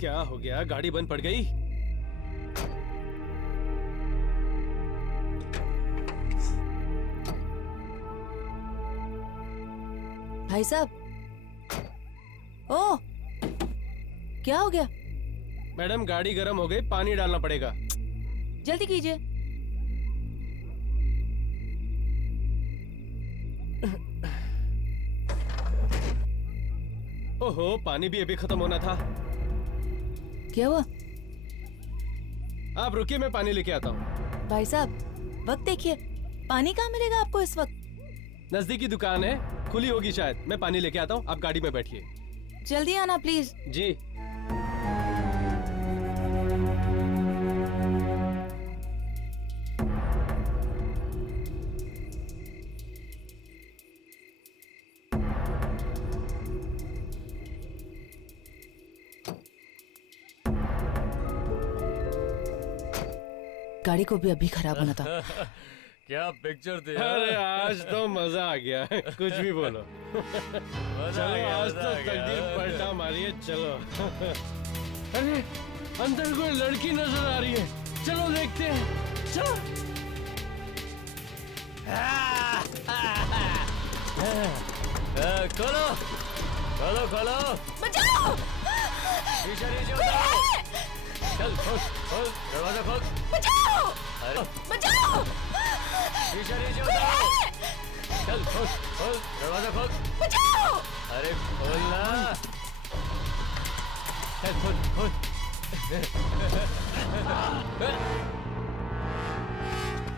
क्या हो गया? गाड़ी बंद पड़ गई? भाई साहब, ओ क्या हो गया? मैडम गाड़ी गर्म हो गई, पानी डालना पड़ेगा। जल्दी कीजिए। ओहो, पानी भी अभी खत्म होना था। क्या हुआ? आप रुकिए, मैं पानी लेके आता हूँ। भाई साहब, वक्त देखिए, पानी कहाँ मिलेगा आपको इस वक्त? नजदीकी दुकान है, खुली होगी शायद। मैं पानी लेके आता हूँ, आप गाड़ी में बैठिए। जल्दी आना प्लीज। जी। गाड़ी को भी अभी खराब होना था। क्या पिक्चर थी? अरे आज तो मजा आ गया। कुछ भी बोलो। चलो आज तो तकदीर पलटा मारिए। चलो। अरे अंदर कोई लड़की नजर आ रही है, चलो देखते हैं। चलो। खोलो खोलो खोलो, बचाओ! शीशा नीचे उतारो। चल खोल खोल, दरवाजा खोल। बचाओ! अरे बचाओ! शीशा नीचे उतारो। चल खोल खोल, दरवाजा खोल। बचाओ! अरे खोल ना। चल खोल खोल।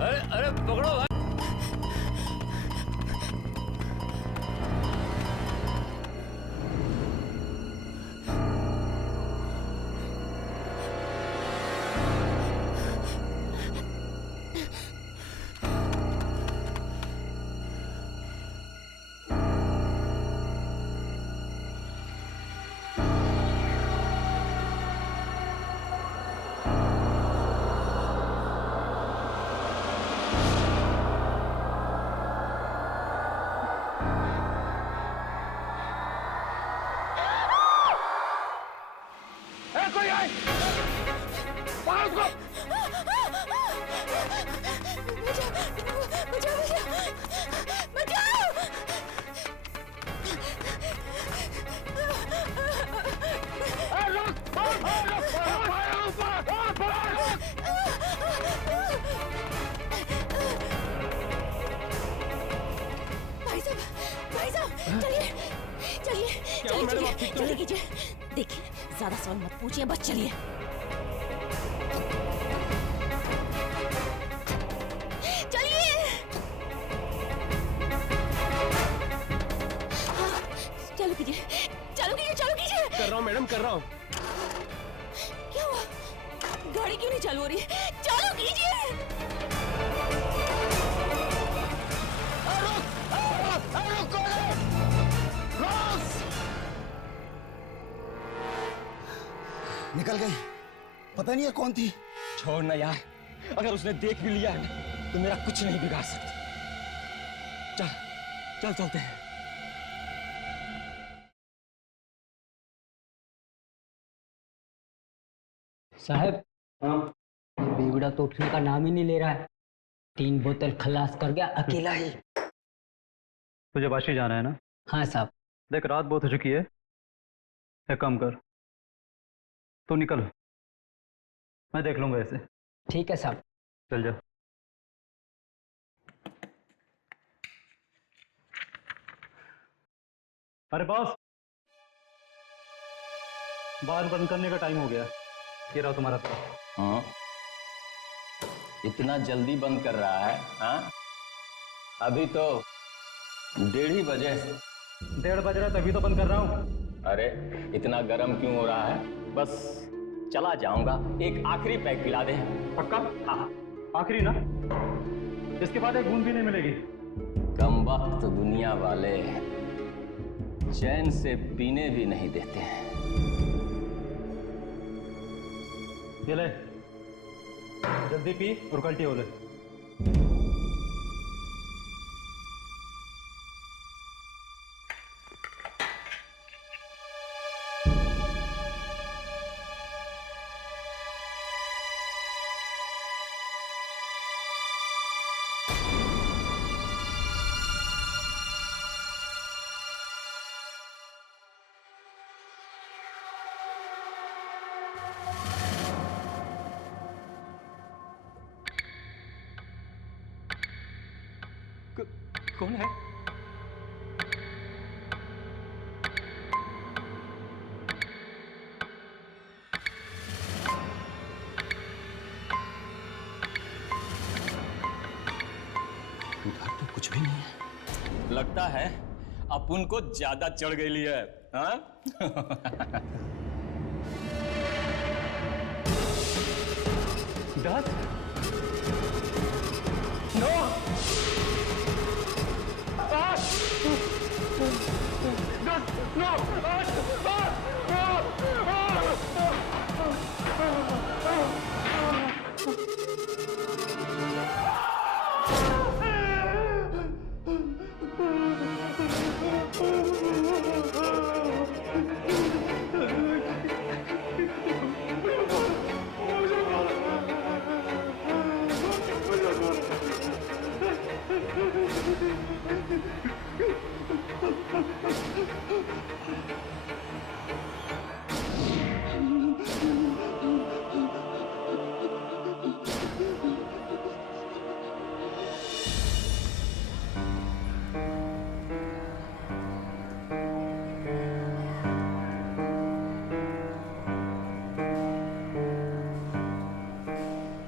अरे अरे पकड़ो भाई। चलिए चलिए क्या हुआ मैडम, आप ठीक तो जल्दी हैं? कीजिए। देखिए, ज्यादा सवाल मत पूछिए, बस चलिए। चलिए। हाँ, चालू कीजिए, चालू कीजिए, चालू कीजिए। कर रहा हूँ मैडम, कर रहा हूँ। क्या हुआ? गाड़ी क्यों नहीं चालू हो रही? चालू कीजिए। निकल गई। पता नहीं है कौन थी। छोड़ ना यार, अगर उसने देख भी लिया है ना तो मेरा कुछ नहीं बिगाड़ सकती। चल चल चलते हैं। साहब, ये बेगुड़ा तो उठने का नाम ही नहीं ले रहा है। 3 बोतल खलास कर गया अकेला ही। तुझे वाशी जाना है ना? हाँ साहब। देख रात बहुत हो चुकी है, एक काम कर, तू निकल, मैं देख लूंगा ऐसे। ठीक है साहब। चल जा। अरे बॉस, बार बंद करने का टाइम हो गया। ये रहा तुम्हारा पैसा। हाँ, इतना जल्दी बंद कर रहा है? हाँ, अभी तो 1:30 बजे। 1:30 बज रहा है तभी तो बंद कर रहा हूँ। अरे इतना गर्म क्यों हो रहा है? बस चला जाऊंगा, एक आखिरी पैक पिला दे। पक्का? हाँ। आखिरी ना, इसके बाद एक बूंद भी नहीं मिलेगी। कम वक्त दुनिया वाले चैन से पीने भी नहीं देते हैं। ये ले, जल्दी पी और कल्टी हो ले। कौन है? इधर तो कुछ भी नहीं है। लगता है अपुन को ज्यादा चढ़ गई है, हाँ? डर? No!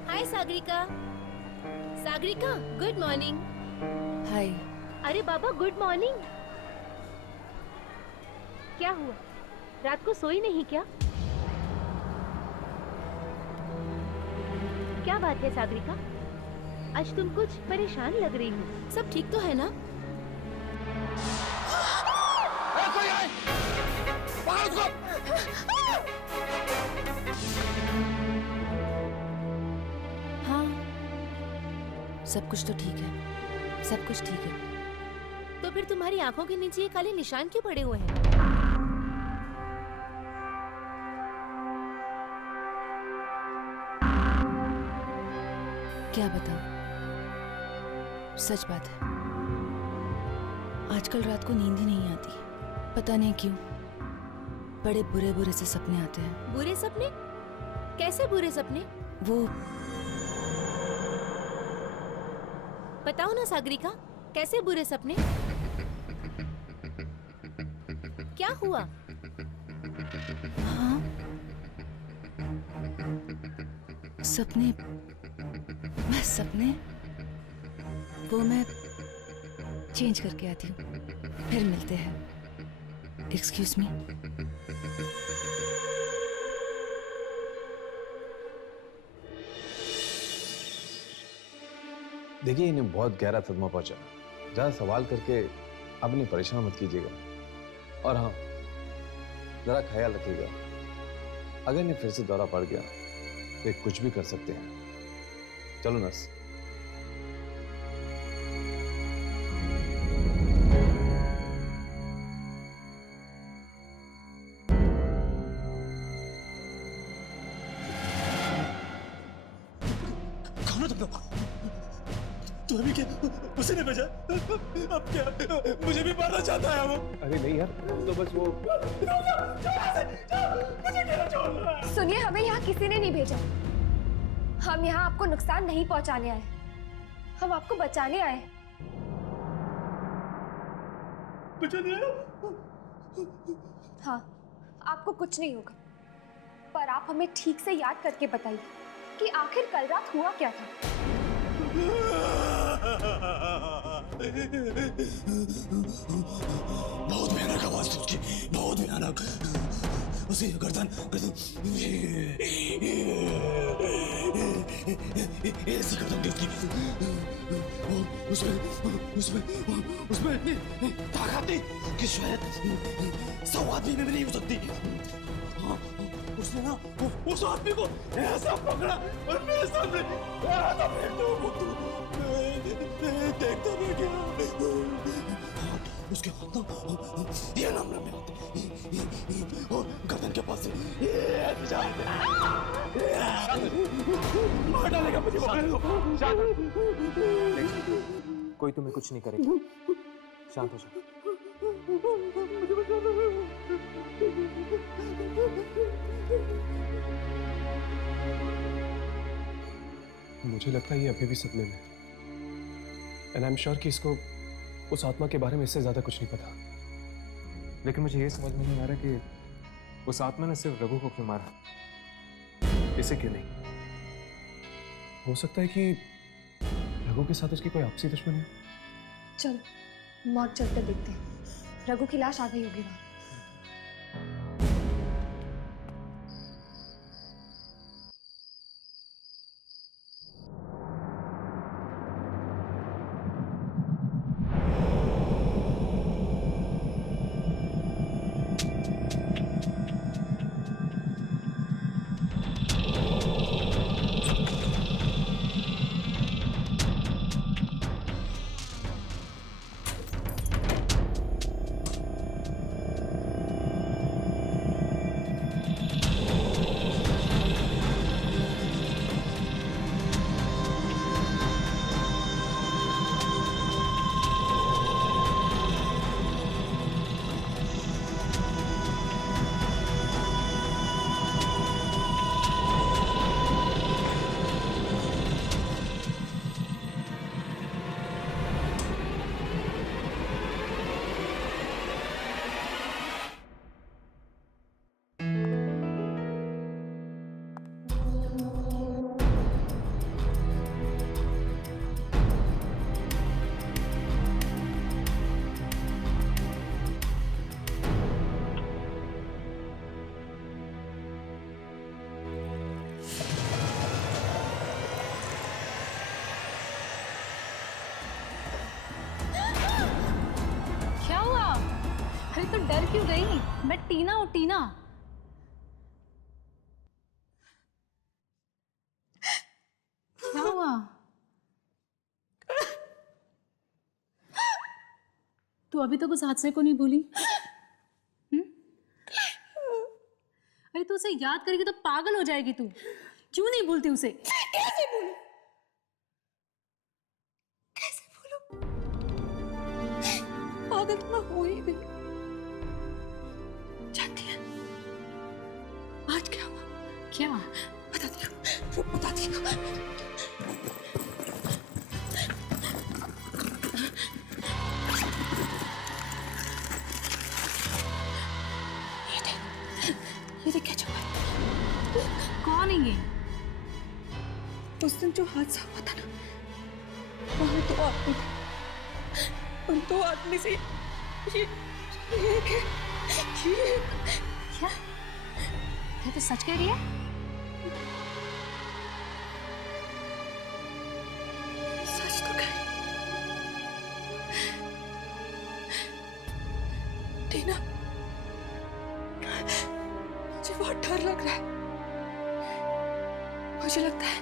Hi Sagarika. Sagarika, good morning. Hi. अरे बाबा, गुड मॉर्निंग। क्या हुआ, रात को सोई नहीं क्या? क्या बात है सागरिका, आज तुम कुछ परेशान लग रही हो। सब ठीक तो है ना? कोई आए! पकड़ो उसको! हाँ, सब कुछ तो ठीक है, सब कुछ ठीक है। तो फिर तुम्हारी आंखों के नीचे ये काले निशान क्यों पड़े हुए हैं? क्या बताऊं, सच बात है, आजकल रात को नींद ही नहीं आती। पता नहीं क्यों, बड़े बुरे बुरे से सपने आते हैं। बुरे सपने? कैसे बुरे सपने? वो बताओ ना सागरिका, कैसे बुरे सपने? क्या हुआ? हाँ, सपने वो मैं चेंज करके आती हूँ, फिर मिलते हैं। Excuse me. देखिए, इन्हें बहुत गहरा सदमा पहुंचा। ज्यादा सवाल करके अपनी परेशान मत कीजिएगा, और हाँ, जरा ख्याल रखिएगा, अगर इन्हें फिर से दौरा पड़ गया तो ये कुछ भी कर सकते हैं। चलो नर्स। कौन हो तुम लोग? तुम्हें भी क्या उसे ने भेजा? अब क्या मुझे भी मारना चाहता है वो? अरे नहीं यार, तो बस वो। सुनिए, हमें यहाँ किसी ने नहीं भेजा। हम यहाँ आपको नुकसान नहीं पहुँचाने आए, हम आपको बचाने आए। बचाने आए? हाँ, आपको कुछ नहीं होगा, पर आप हमें ठीक से याद करके बताइए कि आखिर कल रात हुआ क्या था। बहुत भयानक आवाज थी उसकी, बहुत भयानक। उसे गर्दन ऐसी गर्दन थी उसकी। उसमें ताकत थी कि शायद 100 आदमी में भी नहीं हो सकती। उसने ना उस आदमी को ऐसा पकड़ा और मेरे सामने ऐसा फेंक दिया। देखता रह गया। उसके हाथ ना ये नाम में और गर्दन के पास से मार डालेगा मुझे। कोई तुम्हें कुछ नहीं करेगा, शांत हो जाओ। मुझे लगता है ये अभी भी सपने में। एंड आई एम श्योर कि इसको उस आत्मा के बारे में इससे ज्यादा कुछ नहीं पता। लेकिन मुझे ये समझ में नहीं आ रहा कि उस आत्मा ने सिर्फ रघु को क्यों मारा, इसे क्यों नहीं? हो सकता है कि रघु के साथ उसकी कोई आपसी दुश्मनी हो। चलो मौत चलकर देखते हैं। रघु की लाश आ गई होगी वहां। तो डर क्यों गई? मैं टीना हूँ, टीना। क्या हुआ? तू अभी तक उस हादसे को नहीं भूली? अरे तू उसे याद करेगी तो पागल हो जाएगी तू। क्यों नहीं भूलती उसे? कैसे भूलूं? कैसे भूलूं? पागल तो मैं हो ही गई। जानती है आज क्या हुआ? क्या? बताती हूँ, बताती हूँ। ये देख क्या चुका? कौन है ये? उस दिन जो हादसा हुआ था ना, वहां 2 आदमी थे। उन 2 आदमी से ये क्या? ये तो सच कह रही है? सच तो कह रही। टीना, मुझे बहुत डर लग रहा है। मुझे लगता है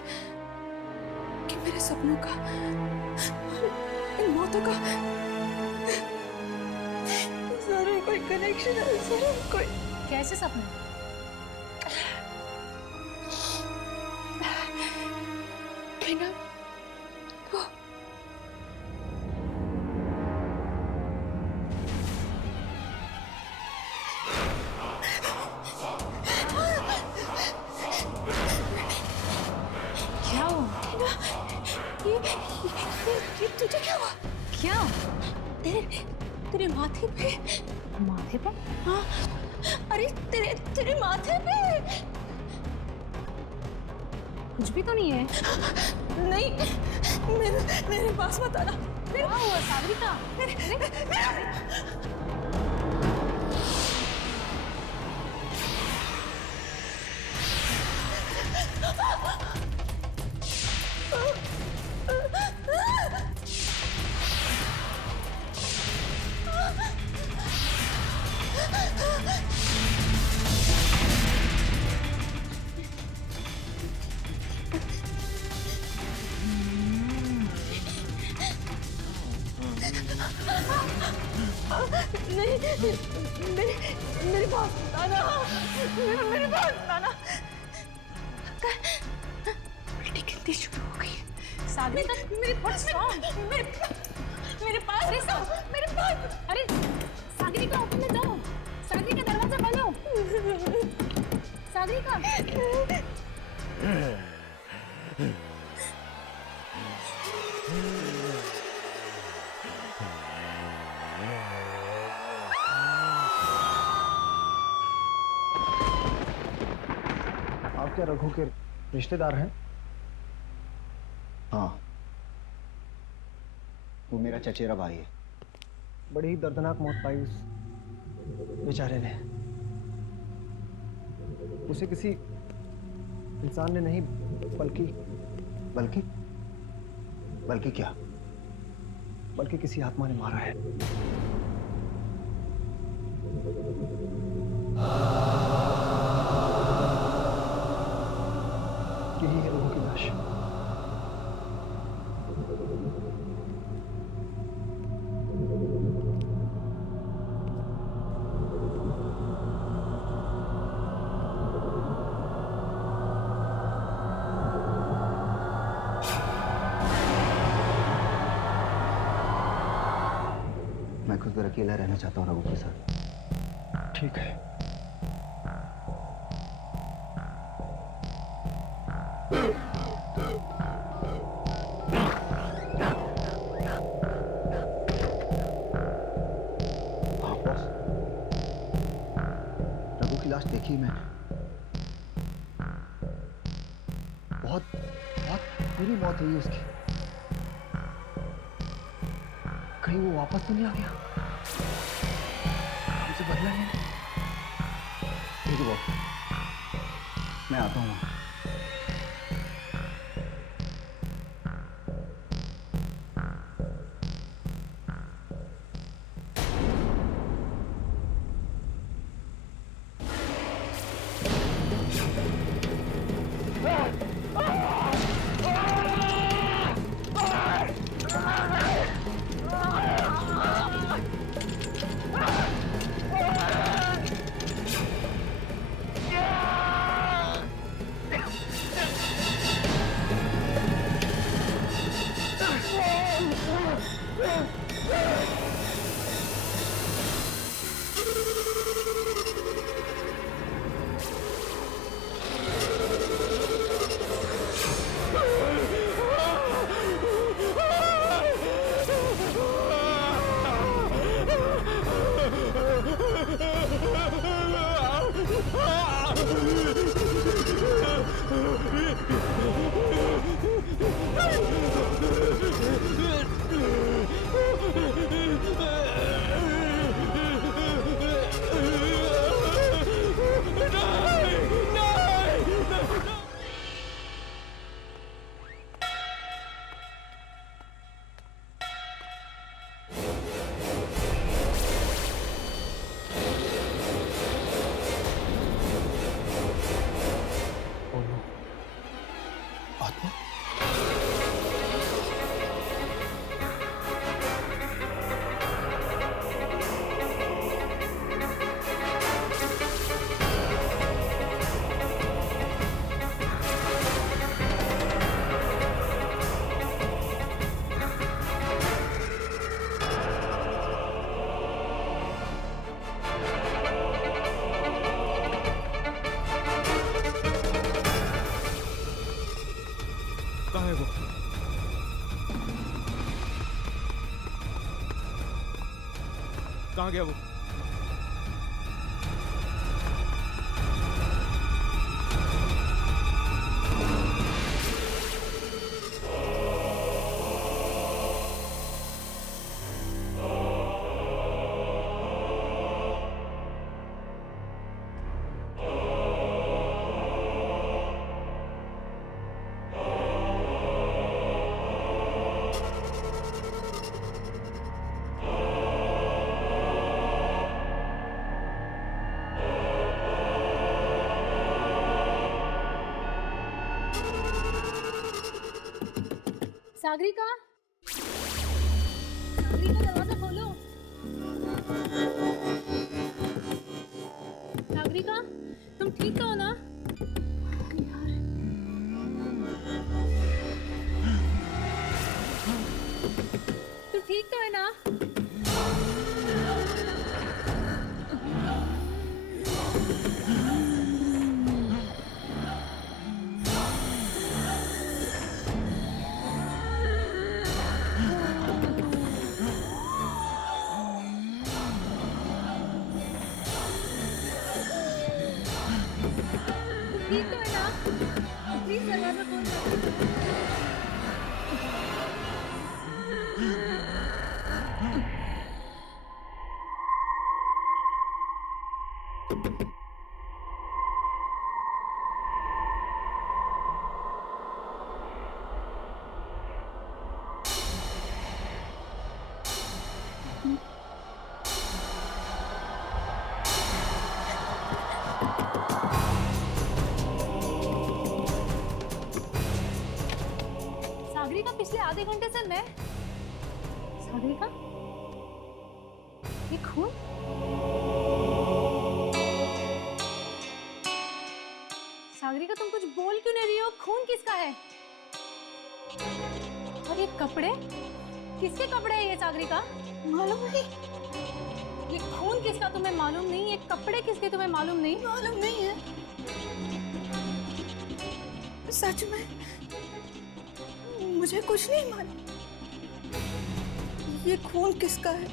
कि मेरे सपनों का, इन मौतों का जरूर कोई कनेक्शन है, जरूर कोई। कैसे सपने? टीना, वो क्या हुआ? ये तुझे क्या हुआ? क्या? तेरे माथे पे। माथे पे? हाँ, अरे तेरे माथे पे। कुछ भी तो नहीं है। नहीं, मेरे पास मत आना। क्या हुआ सागरिका? नहीं, मेरे पास मत आना। मेरे पास मत आना। उल्टी गिनती शुरू हो गई। सागरिका, मेरे पास। अरे Sagarika, open the door. Sagarika, दरवाजा खोलो। सागरिका। रघु के रिश्तेदार हैं? हाँ, वो मेरा चचेरा भाई है। बड़ी ही दर्दनाक मौत पाई उस बेचारे ने। उसे किसी इंसान ने नहीं बल्कि बल्कि बल्कि क्या? बल्कि किसी आत्मा ने मारा है। यही है रघु की लाश। मैं कुछ देर अकेला रहना चाहता हूँ रघु के साथ। ठीक है। रघु की लाश देखी मैंने। बहुत बहुत बुरी मौत हुई उसकी। कहीं वो वापस तो नहीं आ गया? मुझे बदला नहीं। ठीक है बॉस, मैं आता हूँ। कहाँ है वो? कहाँ गया वो? सागरिका, सागरिका दरवाजा खोलो। सागरिका, तुम ठीक तो हो ना? तुम ठीक तो है ना? प्लीज दरवाजा खोल दो। सागरिका, पिछले आधे घंटे से मैं सागरिका, ये खून? सागरिका, तुम कुछ बोल क्यों नहीं रही हो? खून किसका है? और ये कपड़े किसके कपड़े हैं? ये सागरिका मालूम नहीं। ये खून किसका तुम्हें मालूम नहीं? ये कपड़े किसके तुम्हें मालूम नहीं? मालूम नहीं है सच में, मुझे कुछ नहीं मालूम। ये खून किसका है?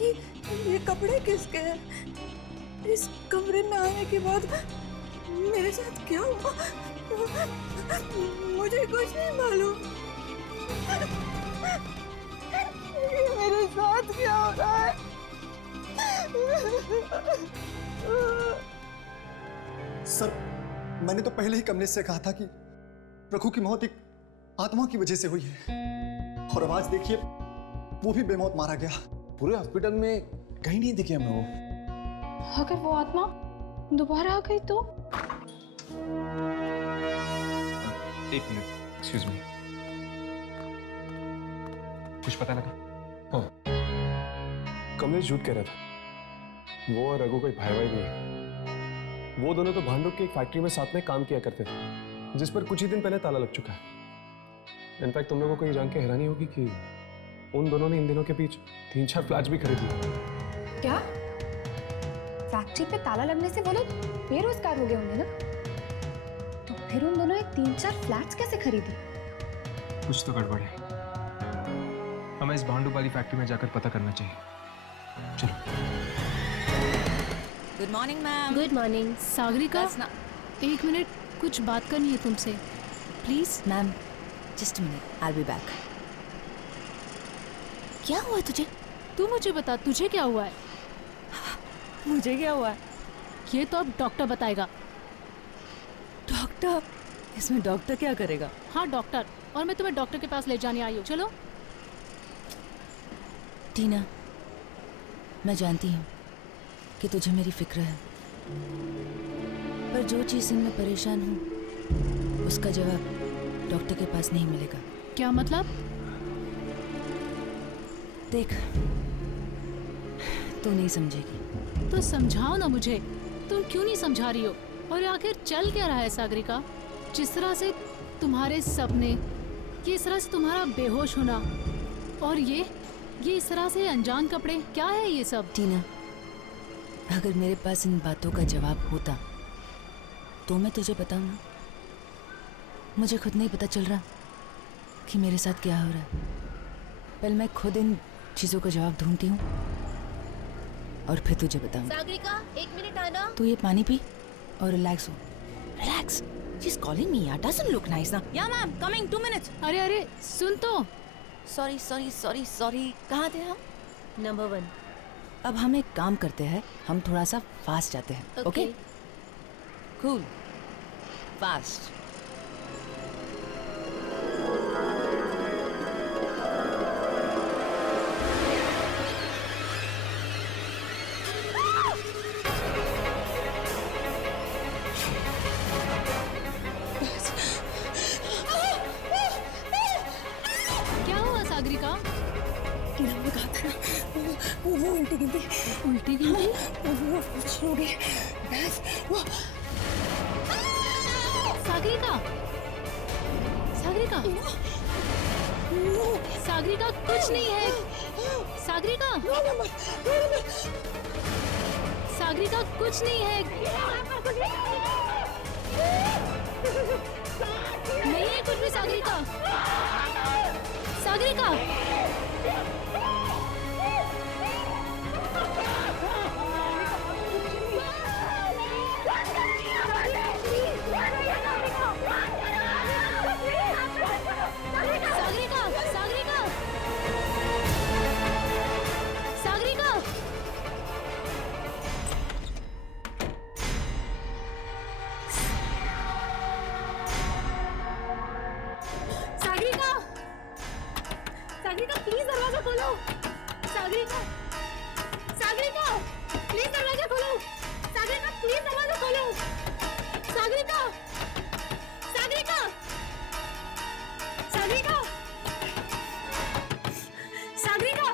ये कपड़े किसके हैं? इस कमरे में आने के बाद मेरे साथ क्या हुआ? मुझे कुछ नहीं मालूम। मेरे साथ क्या हो रहा है? सर, मैंने तो पहले ही कमलेश से कहा था कि रघु की मौत एक आत्मा की वजह से हुई है, और अब आज देखिए वो भी बेमौत मारा गया। पूरे हॉस्पिटल में कहीं नहीं दिखे हमें वो। अगर वो आत्मा दोबारा आ गई तो? एक मिनट, एक्सक्यूज मी। कुछ पता लगा? हाँ, कमलेश झूठ कह रहा था। वो और रघु कोई भाई भाई नहीं है। वो दोनों तो भांडुप की एक फैक्ट्री में साथ में काम किया करते थे, जिस पर कुछ ही दिन पहले ताला लग चुका है। इनफैक्ट तुम लोगों को ये जान के हैरानी होगी कि उन दोनों ने इन दिनों के बीच 3-4 फ्लैट्स भी खरीद लिए। क्या? फैक्ट्री पे ताला लगने से वो लोग बेरोजगार हो गए होंगे ना? तो फिर उन दोनों ने 3-4 फ्लैट्स कैसे खरीदी? कुछ तो गड़बड़ है। हमें इस भांडुप वाली फैक्ट्री में जाकर पता करना चाहिए। चलो। Good morning ma'am. Good morning. Sagarika, एक मिनट, कुछ बात करनी है तुमसे, please. Ma'am, just minute, I will be back. क्या हुआ तुझे? तू मुझे बता, तुझे क्या हुआ है? मुझे क्या हुआ है? ये तो अब डॉक्टर बताएगा। डॉक्टर? इसमें डॉक्टर क्या करेगा? हाँ डॉक्टर, और मैं तुम्हें डॉक्टर के पास ले जाने आई हूँ। चलो। टीना, मैं जानती हूँ कि तुझे मेरी फिक्र है, पर जो चीज़ से मैं परेशान हूँ उसका जवाब डॉक्टर के पास नहीं मिलेगा। क्या मतलब? देख, तू नहीं समझेगी। तो समझाओ ना मुझे, तुम क्यों नहीं समझा रही हो? और आखिर चल क्या रहा है सागरिका? जिस तरह से तुम्हारे सपने, किस तरह से तुम्हारा बेहोश होना, और ये इस तरह से अनजान कपड़े, क्या है ये सब? टीना, अगर मेरे पास इन बातों का जवाब होता तो मैं तुझे बताऊं ना। मुझे खुद नहीं पता चल रहा कि मेरे साथ क्या हो रहा है। पहले मैं खुद इन चीजों का जवाब ढूंढती हूँ और फिर तुझे बताऊँ। सागरिका, 1 मिनट आना। तू ये पानी पी और रिलैक्स हो। Relax. She is calling me. यार, डजंट लुक नाइस ना। या मैम, कमिंग 2 मिनट्स। अरे सुन तो। सॉरी। कहाँ थे हम? नंबर 1। अब हम एक काम करते हैं, हम थोड़ा सा फास्ट जाते हैं। ओके? Cool, fast. क्या हुआ सागरिका? मैंने कहा था ना, वो उल्टी गिनती। उल्टी गिनती? वो शुरू हो गई। बस वो। सागरिका, सागरिका कुछ नहीं है। सागरिका कुछ नहीं है। नहीं है कुछ भी। सागरिका सागरिका, सागरिका, प्लीज दरवाजा खोलो। सागरिका, प्लीज दरवाजा खोलो। सागरिका, सागरिका, सागरिका, सागरिका।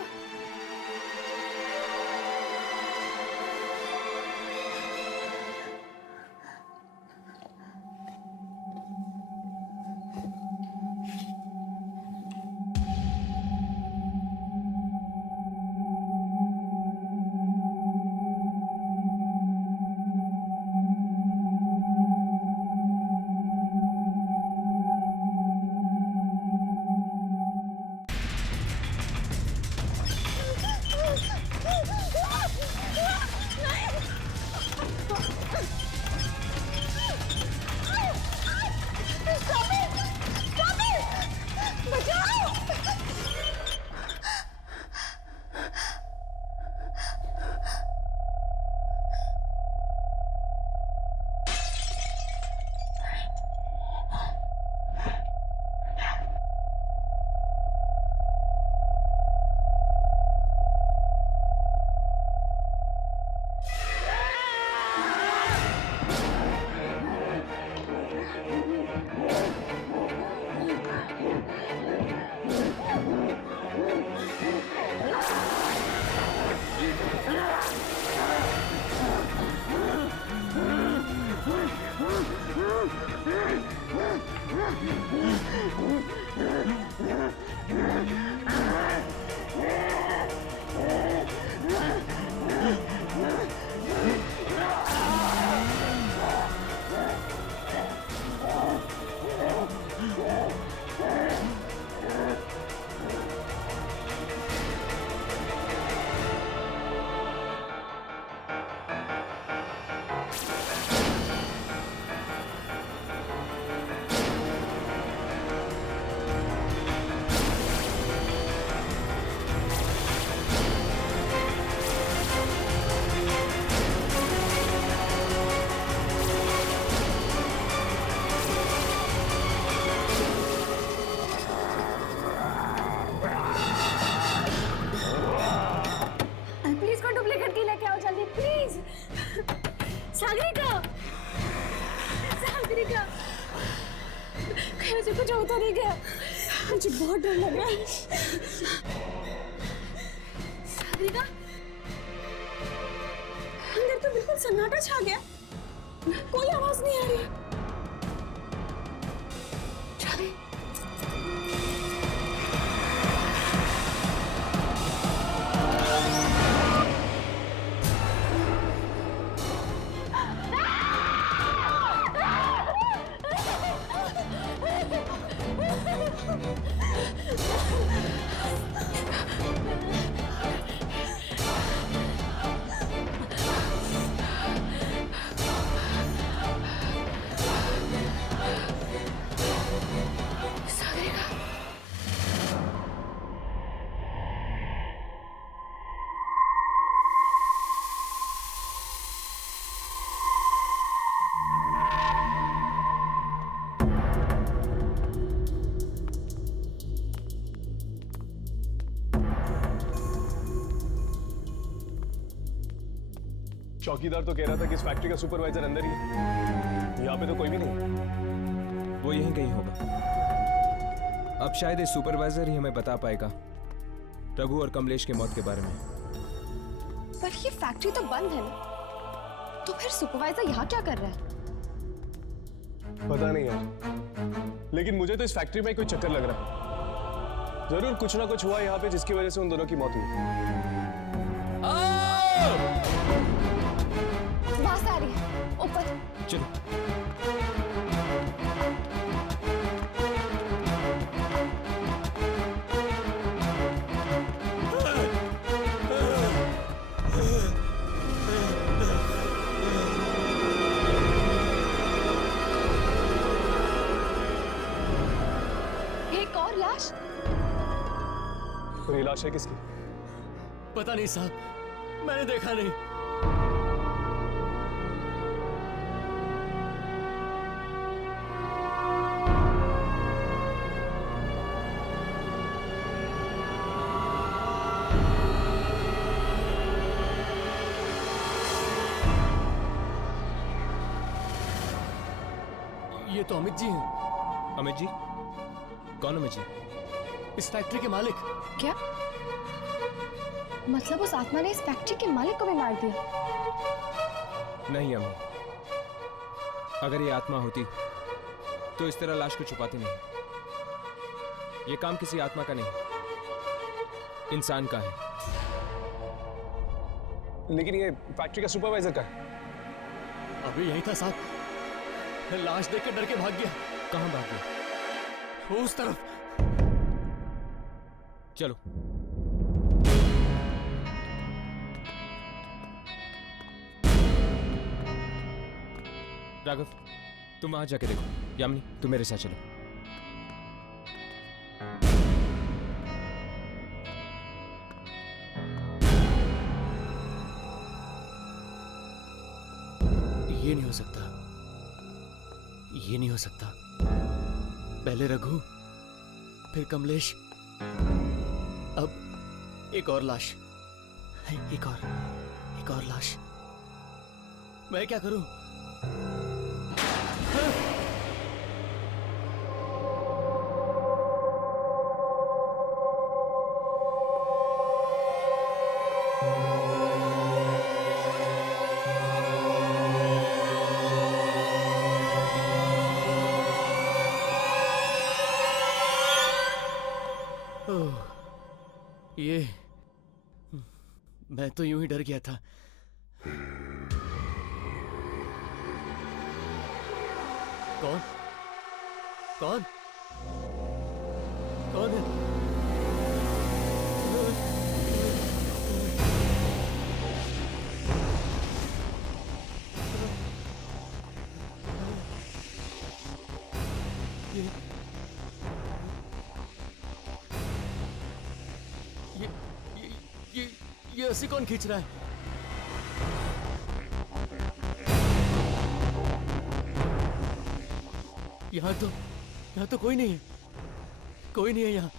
सागरिका, कहीं मुझे कुछ होता नहीं गया, मुझे बहुत डर लग रहा है। सागरिका, अंदर तो बिल्कुल सन्नाटा छा गया, कोई आवाज नहीं आ रही। चौकीदार तो कह रहा था कि इस फैक्ट्री का सुपरवाइजर अंदर ही है। यहाँ पे तो कोई भी नहीं। वो यहीं कहीं होगा। अब शायद ये सुपरवाइजर ही हमें बता पाएगा रघु और कमलेश के मौत के बारे में। पर ये फैक्ट्री तो बंद है ना, तो फिर सुपरवाइजर यहाँ क्या कर रहा है? पता नहीं यार, लेकिन मुझे तो इस फैक्ट्री में कोई चक्कर लग रहा है। जरूर कुछ ना कुछ हुआ यहाँ पे जिसकी वजह से उन दोनों की मौत हुई। आवाज आ रही है, ऊपर चलो। एक और लाश। तो ये लाश है किसकी? पता नहीं साहब, मैंने देखा नहीं। ये तो अमित जी हैं। अमित जी? कौन अमित जी? इस फैक्ट्री के मालिक। क्या मतलब उस आत्मा ने इस फैक्ट्री के मालिक को भी मार दिया? नहीं अम्मी, अगर ये आत्मा होती तो इस तरह लाश को छुपाती नहीं। ये काम किसी आत्मा का नहीं, इंसान का है। लेकिन ये फैक्ट्री का सुपरवाइजर का है। अभी यही था साहब, लाश देख के डर के भाग गया। कहां भाग गया? उस तरफ। चलो। राघव, तुम वहां जाके देखो। यामिनी, तुम मेरे साथ चलो। ये नहीं हो सकता, ये नहीं हो सकता। पहले रघु, फिर कमलेश, अब एक और लाश, एक और लाश। मैं क्या करूं? ये मैं तो यूं ही डर गया था। कौन कौन कौन है? ये रस्सी कौन खींच रहा है? यहाँ तो कोई नहीं है, कोई नहीं है यहाँ।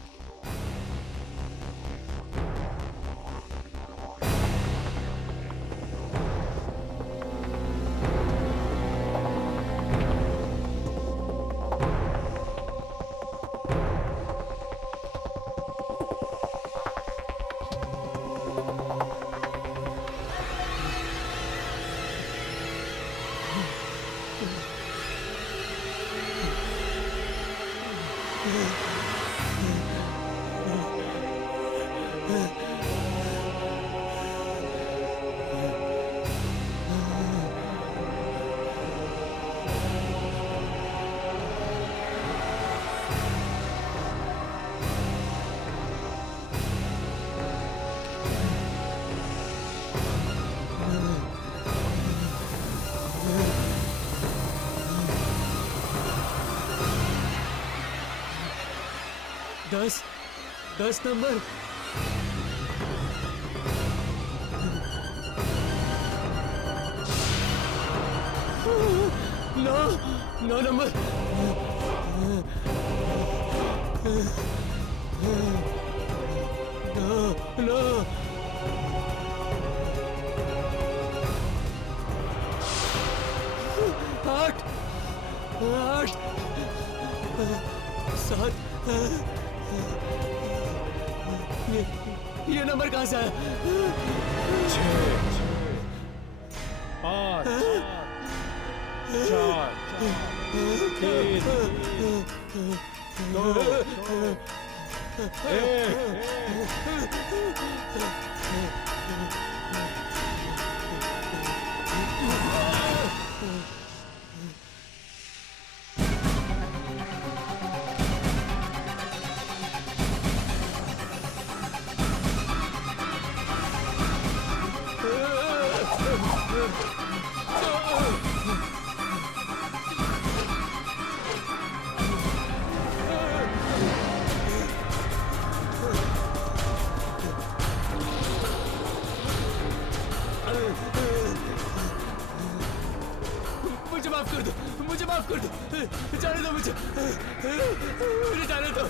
दस नंबर। नौ नंबर। नो। 8 7। ये नंबर कहां से आया? 6 5 4 3 2 मुझे माफ कर दो, जाने दो मुझे जाने दो।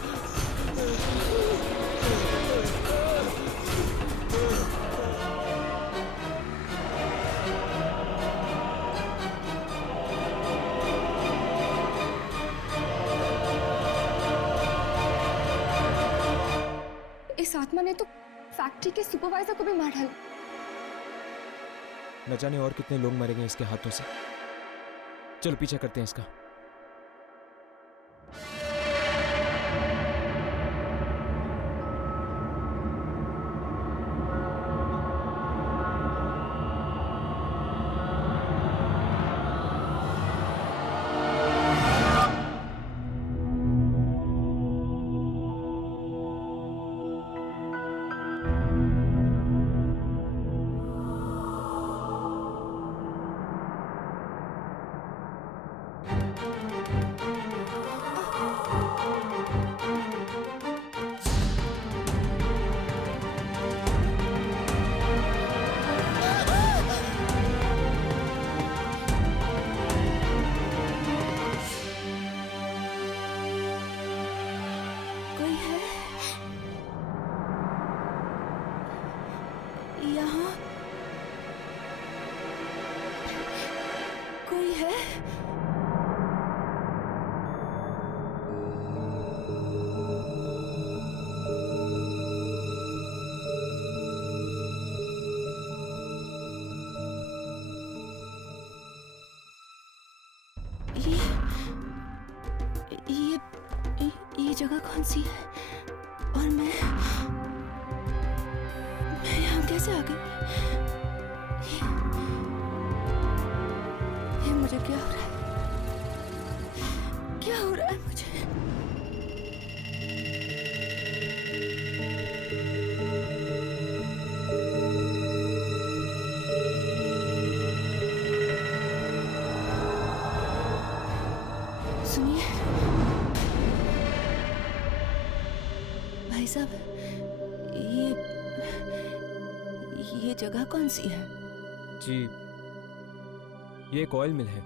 इस आत्मा ने तो फैक्ट्री के सुपरवाइजर को भी मार डाला। न जाने और कितने लोग मरेंगे इसके हाथों से। चलो पीछा करते हैं इसका। यहाँ कोई है? ये जगह कौन सी है? और मैं यहाँ कैसे आ गई? ये मुझे क्या हो रहा है? क्या हो रहा है मुझे? सुनिए भाई साहब, ये जगह कौन सी है? जी ये एक ऑयल मिल है।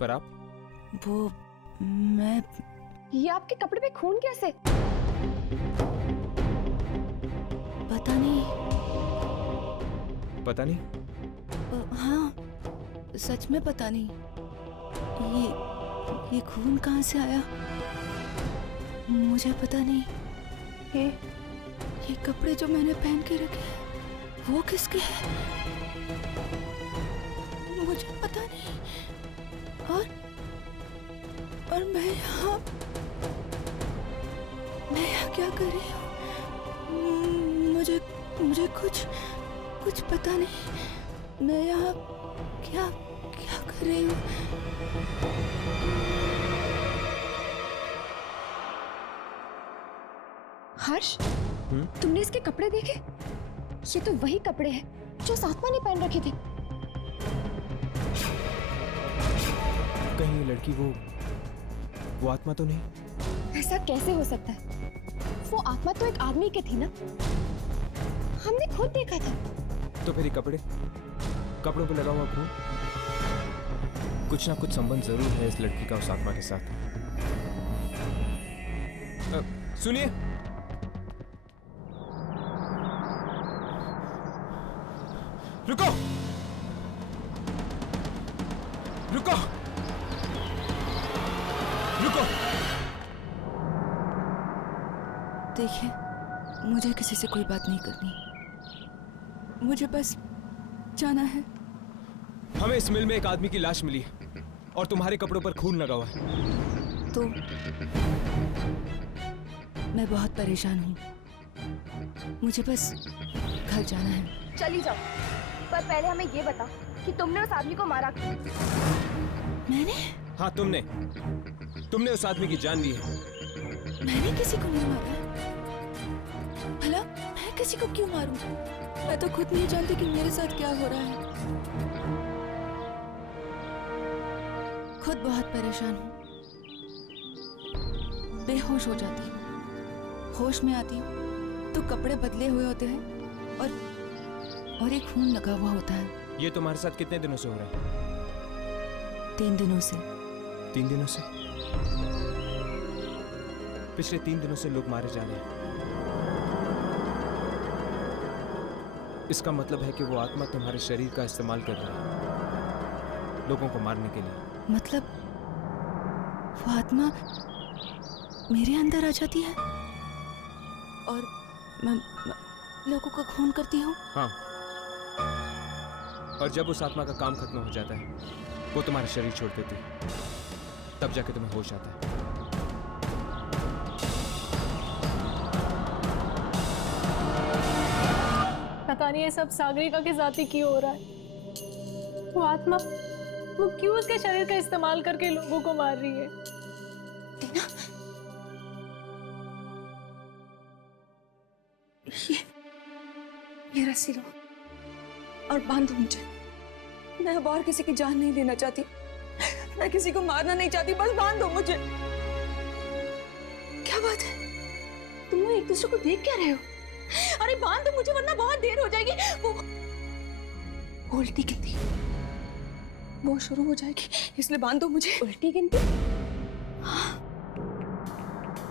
पर आप? वो मैं ये आपके कपड़े पे खून कैसे? पता नहीं। पता नहीं? हाँ सच में पता नहीं। ये खून कहाँ से आया मुझे पता नहीं। ये कपड़े जो मैंने पहन के रखे हैं वो किसके हैं मुझे पता नहीं। और मैं यहाँ क्या कर रही हूँ? मुझे कुछ पता नहीं। मैं यहाँ क्या कर रही हूँ? हर्ष, तुमने इसके कपड़े देखे? ये तो वही कपड़े हैं जो उस आत्मा ने पहन रखे थे। कहीं ये लड़की वो आत्मा तो नहीं? ऐसा कैसे हो सकता है? वो आत्मा तो एक आदमी की थी ना, हमने खुद देखा था। तो फिर ये कपड़ों पे लगा हुआ खून, कुछ ना कुछ संबंध जरूर है इस लड़की का उस आत्मा के साथ। सुनिए, रुको रुको रुको। देखिए मुझे किसी से कोई बात नहीं करनी, मुझे बस जाना है। हमें इस मिल में एक आदमी की लाश मिली है और तुम्हारे कपड़ों पर खून लगा हुआ है। तो मैं बहुत परेशान हूँ, मुझे बस घर जाना है। चली जाओ, पर पहले हमें ये बता कि तुमने उस आदमी को मारा क्यों? मैंने? हाँ तुमने उस आदमी की जान ली है। मैंने किसी को नहीं मारा। भला मैं किसी को क्यों मारूं? मैं तो खुद नहीं जानती कि मेरे साथ क्या हो रहा है। खुद बहुत परेशान हूँ, बेहोश हो जाती हूँ। होश में आती हूँ तो कपड़े बदले हुए होते हैं और एक खून लगा हुआ होता है। ये तुम्हारे साथ कितने दिनों से हो रहा है? 3 दिनों से। 3 दिनों से? पिछले 3 दिनों से लोग मारे जा रहे हैं। इसका मतलब है कि वो आत्मा तुम्हारे शरीर का इस्तेमाल कर रही है लोगों को मारने के लिए। मतलब वो आत्मा मेरे अंदर आ जाती है और मैं लोगों का खून करती हूँ। हाँ, और जब उस आत्मा का काम खत्म हो जाता है वो तुम्हारा शरीर छोड़ देती है, तब जाके तुम्हें होश आता है। पता नहीं ये सब सागरिका के साथ ही क्यों हो रहा है। वो आत्मा वो क्यों उसके शरीर का इस्तेमाल करके लोगों को मार रही है। टीना, ये रस्सी लो और बांधो मुझे। मैं अब और किसी की जान नहीं लेना चाहती, मैं किसी को मारना नहीं चाहती, बस बांधो मुझे। क्या बात है, तुम लोग एक दूसरे को देख क्या रहे हो? अरे बांधो मुझे वरना बहुत देर हो जाएगी। वो उल्टी गिनती वो शुरू हो जाएगी, इसलिए बांधो मुझे। उल्टी गिनती? हाँ,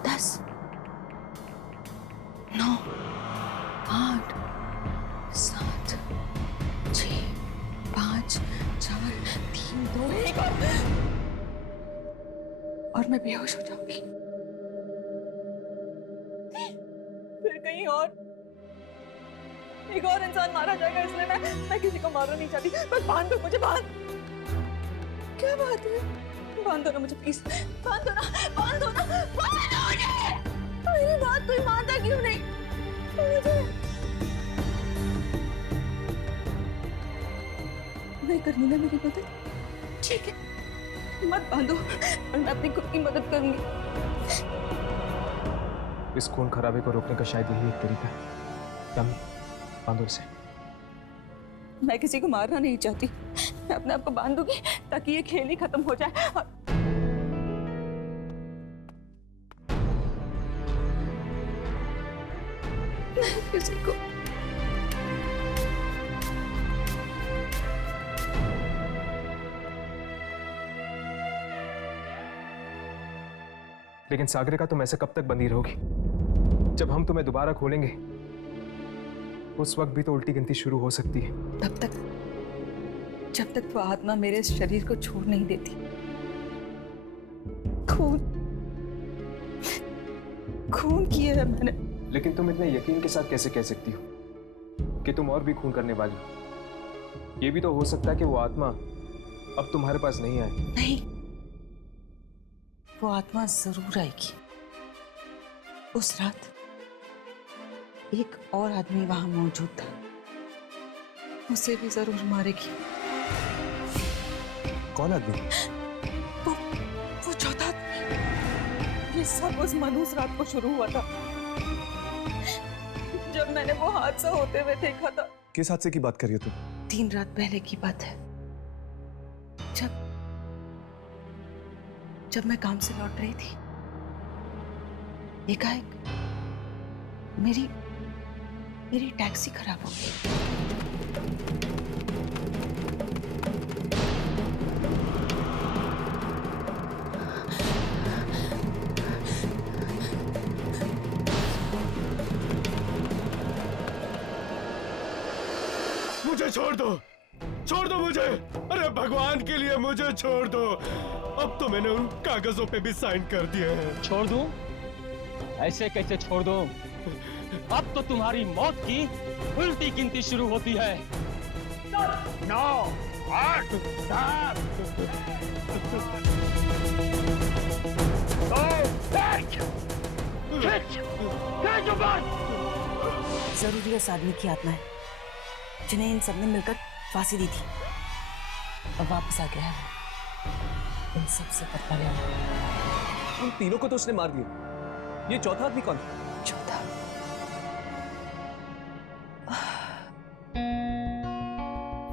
10, 9, 8, 7, 6, 5, 4, 3, 2, 1 और मैं बेहोश हो जाऊंगी। फिर कहीं और एक और इंसान मारा जाएगा, इसलिए मैं किसी को मारना नहीं चाहती। बस बांध दो मुझे, बांध। क्या बात है, बांध दो ना मुझे प्लीज, बांध दो ना, बांध दो ना, बांध दो मुझे। मेरी बात कोई मानता क्यों नहीं मुझे? नहीं करनी ना मेरी मदद, ठीक है मत बांधो और मैं अपनी खुद की मदद करूंगी। इस खून खराबे को रोकने का शायद यही एक तरीका है। यामी, बांधो इसे। मैं किसी को मारना नहीं चाहती, मैं अपने आप को बांधूंगी ताकि ये खेल ही खत्म हो जाए। और किसी को लेकिन सागरिका, तुम ऐसे कब तक बंधी रहोगी? जब हम तुम्हें दोबारा खोलेंगे उस वक्त भी तो उल्टी गिनती शुरू हो सकती है। तब तक जब तक वो आत्मा मेरे शरीर को छोड़ नहीं देती। खून किया है मैंने। लेकिन तुम इतने यकीन के साथ कैसे कह सकती हो कि तुम और भी खून करने वाली हो? ये भी तो हो सकता है कि वो आत्मा अब तुम्हारे पास नहीं आए। नहीं, वो आत्मा जरूर आएगी। उस रात एक और आदमी वहां मौजूद था, उसे भी जरूर मारेगी। कौन आदमी? वो चौथा आदमी। ये सब उस मनहूस रात को शुरू हुआ था, जब मैंने वो हादसा होते हुए देखा था। किस हादसे की बात कर रही हो तुम? 3 रात पहले की बात है, जब मैं काम से लौट रही थी, एकाएक मेरी टैक्सी खराब हो गई। मुझे छोड़ दो मुझे। अरे भगवान के लिए मुझे छोड़ दो। अब तो मैंने उन कागजों पे भी साइन कर दिए हैं। छोड़ दूं? ऐसे कैसे छोड़ दूं? अब तो तुम्हारी मौत की उल्टी गिनती शुरू होती है। 9, 8, 7, 2, जरूरी उस आदमी की आत्मा है जिन्हें इन सबने मिलकर फांसी दी थी, अब वापस आ गया है इन सब से बदला लेना। उन तीनों को तो उसने मार दिया, ये चौथा आदमी कौन? चौथा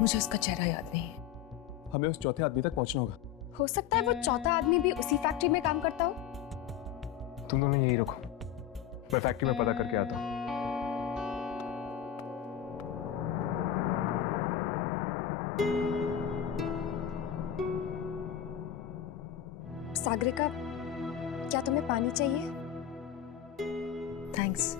मुझे उसका चेहरा याद नहीं है। हमें उस चौथे आदमी तक पहुंचना होगा। हो सकता है वो चौथा आदमी भी उसी फैक्ट्री में काम करता हो। तुम दोनों यही रखो, मैं फैक्ट्री में पता करके आता हूँ। सागरिका, क्या तुम्हें पानी चाहिए? थैंक्स।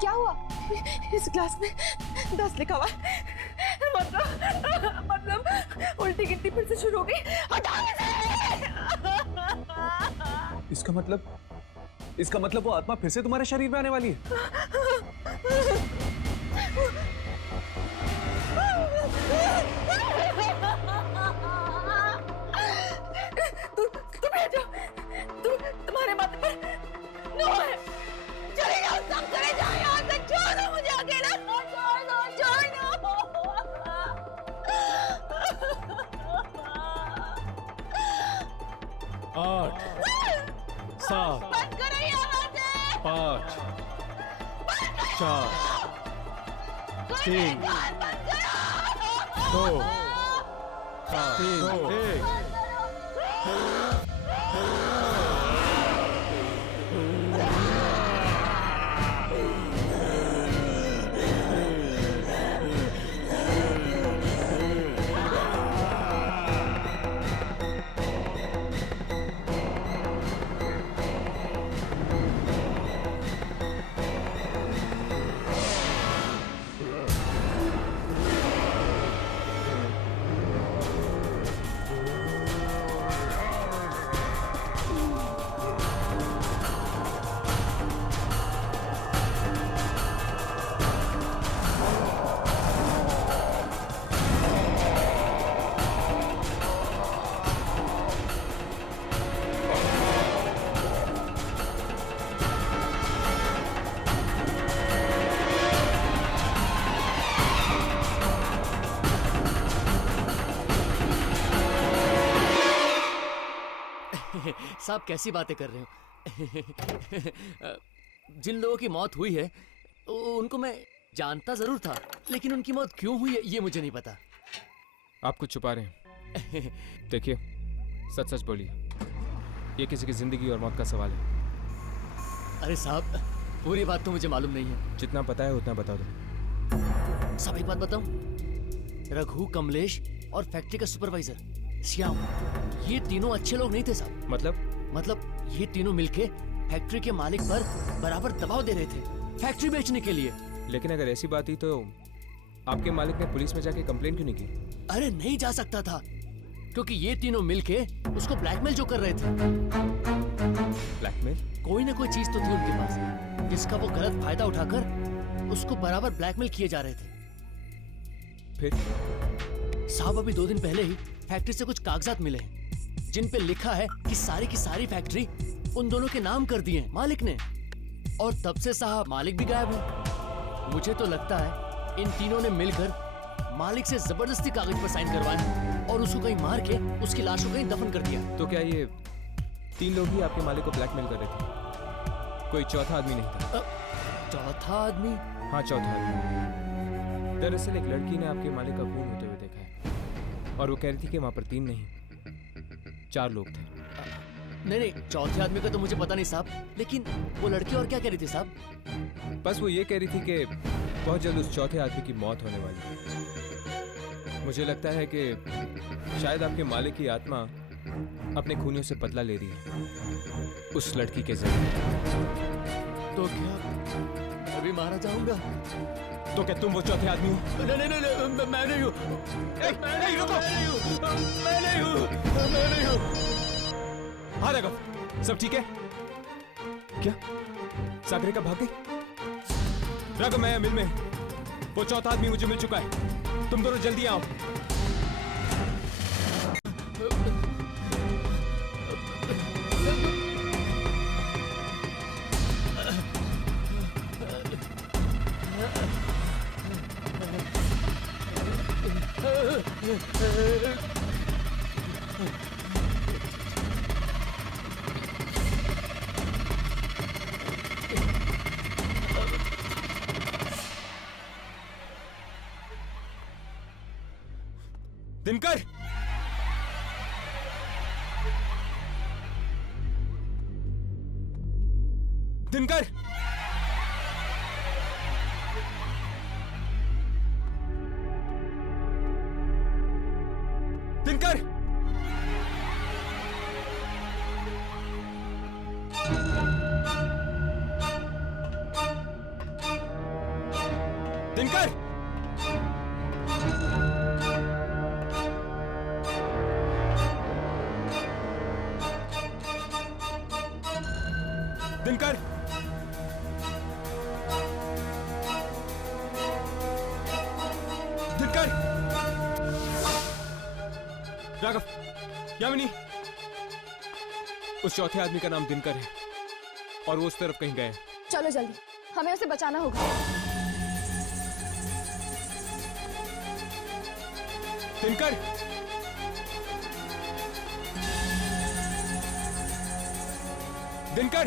क्या हुआ? इस ग्लास में 10 लिखा हुआ है। मतलब उल्टी गिनती फिर से शुरू हो गई। हटाओ इसे। इसका मतलब वो आत्मा फिर से तुम्हारे शरीर में आने वाली है। तुम बैठ जाओ। तुम्हारे माथे पर नो है। चले जाओ, सब चले जाओ यहाँ से। छोड़ दो मुझे अकेला। छोड़ दो। 8 7 5 4 3 2 1। साहब कैसी बातें कर रहे हो? जिन लोगों की मौत हुई है उनको मैं जानता जरूर था, लेकिन उनकी मौत क्यों हुई है ये मुझे नहीं पता। आप कुछ छुपा रहे हैं। देखिए, सच सच बोलिए, ये किसी की जिंदगी और मौत का सवाल है। अरे साहब, पूरी बात तो मुझे मालूम नहीं है। जितना पता है उतना बता दो। साहब एक बात बताऊं, रघु, कमलेश और फैक्ट्री का सुपरवाइजर श्याम, ये तीनों अच्छे लोग नहीं थे साहब। मतलब ये तीनों मिलके फैक्ट्री के मालिक पर बराबर दबाव दे रहे थे फैक्ट्री बेचने के लिए। लेकिन अगर ऐसी बात ही तो आपके मालिक ने पुलिस में जाके कंप्लेन क्यों नहीं की? अरे नहीं जा सकता था, क्योंकि ये तीनों मिलके उसको ब्लैकमेल जो कर रहे थे। ब्लैकमेल? कोई ना कोई चीज तो थी उनके पास, जिसका वो गलत फायदा उठाकर उसको बराबर ब्लैकमेल किए जा रहे थे। फिर साहब अभी 2 दिन पहले ही फैक्ट्री से कुछ कागजात मिले हैं, जिन पे लिखा है कि सारी की सारी फैक्ट्री उन दोनों के नाम कर दी है मालिक ने। और तब से साहब मालिक भी गायब है। मुझे तो लगता है इन तीनों ने मिलकर मालिक से जबरदस्ती कागज पर साइन करवाए और उसको कहीं मार के उसकी लाश को कहीं दफन कर दिया। तो क्या ये 3 लोग ही आपके मालिक को ब्लैकमेल कर रहे थे? कोई चौथा आदमी नहीं था? चौथा आदमी? हाँ, चौथा आदमी। दरअसल एक लड़की ने आपके मालिक का खून होते हुए देखा है, और वो कह रही थी कि वहां पर 3 नहीं 4 लोग थे। नहीं, चौथे आदमी का तो मुझे पता नहीं साहब, लेकिन वो लड़की और क्या कह रही थी साहब? बस वो ये कह रही थी कि बहुत जल्द उस चौथे आदमी की मौत होने वाली है। मुझे लगता है कि शायद आपके मालिक की आत्मा अपने खूनियों से बदला ले रही है उस लड़की के जरिए। तो क्या अभी मारा जाऊंगा? तो क्या तुम वो चौथे आदमी हो? नहीं, मैं नहीं हूँ। मैं नहीं हूँ। हाँ राघव, सब ठीक है क्या? सागरिका भाग गई? राघव, मैं मिल में, वो चौथा आदमी मुझे मिल चुका है। तुम दोनों जल्दी आओ। दिनकर, दिनकर, दिनकर, दिनकर, राघव, यामिनी, उस चौथे आदमी का नाम दिनकर है और वो उस तरफ कहीं गया है। चलो जल्दी, हमें उसे बचाना होगा। दिनकर, दिनकर,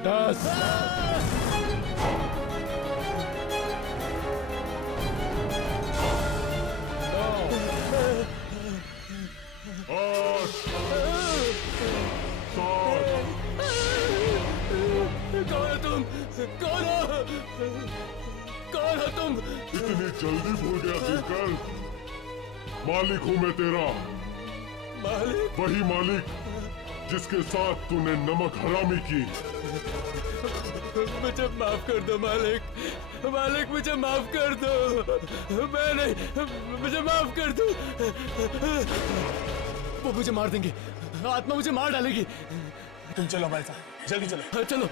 दस, कौन हो तुम? कौन हो? कौन हो तुम? इतनी जल्दी भूल गया दिनकर? मालिक हूं मैं तेरा। मालिक? वही मालिक जिसके साथ तूने नमक हरामी की। मुझे माफ कर दो मालिक। मालिक मुझे माफ कर दो। मैं नहीं, मुझे माफ कर दो। वो मुझे मार देंगे, आत्मा मुझे मार डालेगी। तुम चलो हमारे साथ, जल्दी चलो। हाँ, चलो।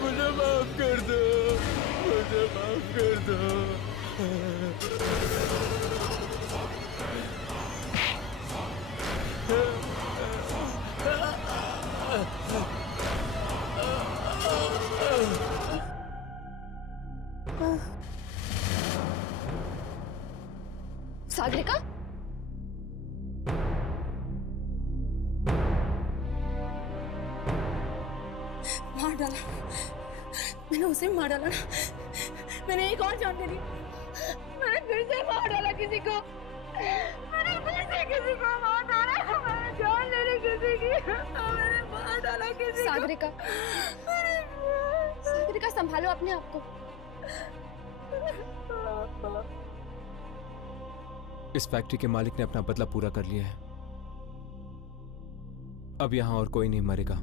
मुझे माफ कर दो। मुझे माफ कर दो। सागरिका? मार डाला, मैंने उसे मार डाला ना। मैंने एक और जान दे दी। मैंने फिर से मार डाला किसी को। मैंने फिर से किसी को मार डाला। मैंने जान ले ली किसी की। मैंने मार डाला किसी को। सागरिका, सागरिका संभालो अपने आप को। इस फैक्ट्री के मालिक ने अपना बदला पूरा कर लिया है। अब यहां और कोई नहीं मरेगा।